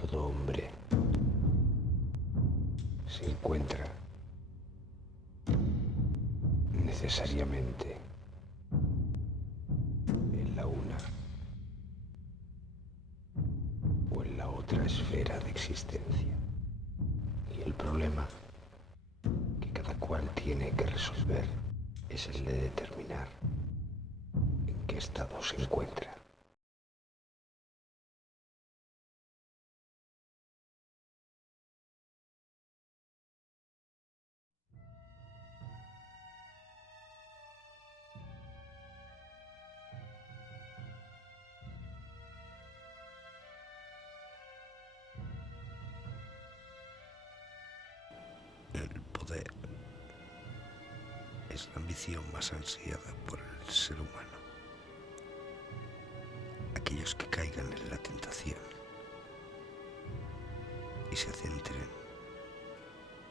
Todo hombre se encuentra necesariamente en la una o en la otra esfera de existencia. Y el problema que cada cual tiene que resolver es el de determinar en qué estado se encuentra. El poder es la ambición más ansiada por el ser humano. Aquellos que caigan en la tentación y se centren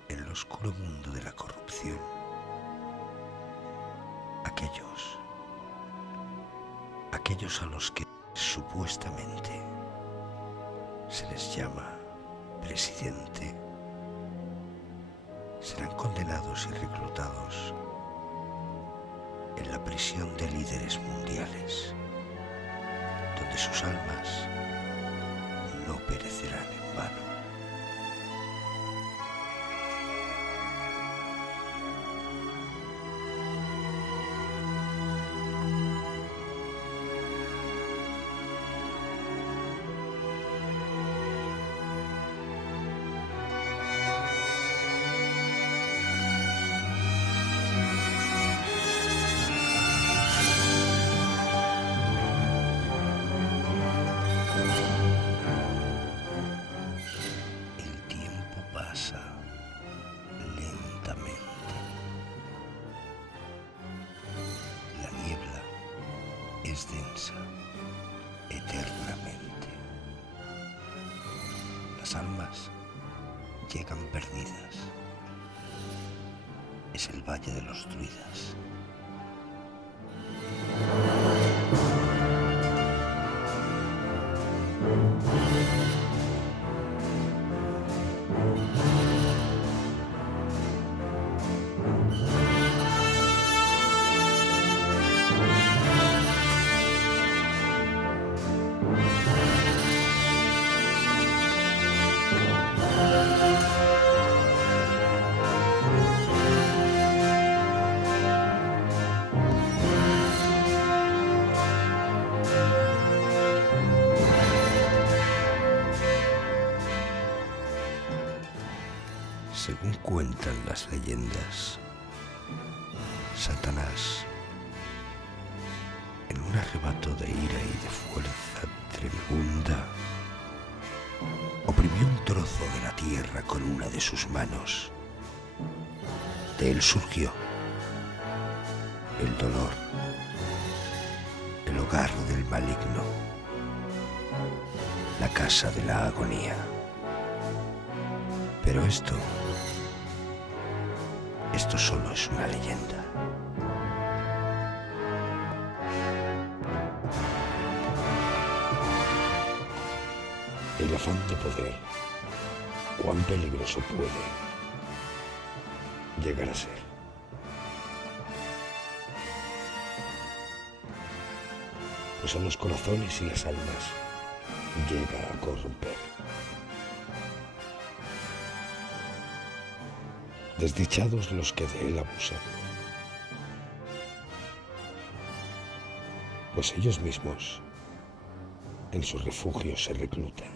en el oscuro mundo de la corrupción. Aquellos a los que supuestamente se les llama presidente, serán condenados y reclutados en la prisión de líderes mundiales, donde sus almas no perecerán en vano. Pasa lentamente. La niebla es densa eternamente. Las almas llegan perdidas. Es el valle de los druidas. Según cuentan las leyendas, Satanás, en un arrebato de ira y de fuerza tremenda, oprimió un trozo de la tierra con una de sus manos. De él surgió el dolor, el hogar del maligno, la casa de la agonía. Pero esto solo es una leyenda. El afán de poder, cuán peligroso puede llegar a ser. Pues a los corazones y las almas llega a corromper. Desdichados los que de él abusan, pues ellos mismos en su refugio se reclutan.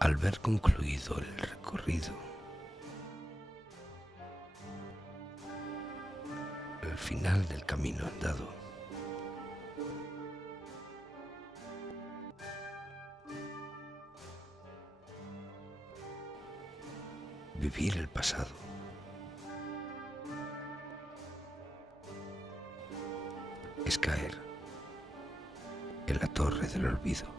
Al ver concluido el recorrido, el final del camino andado, vivir el pasado es caer en la torre del olvido.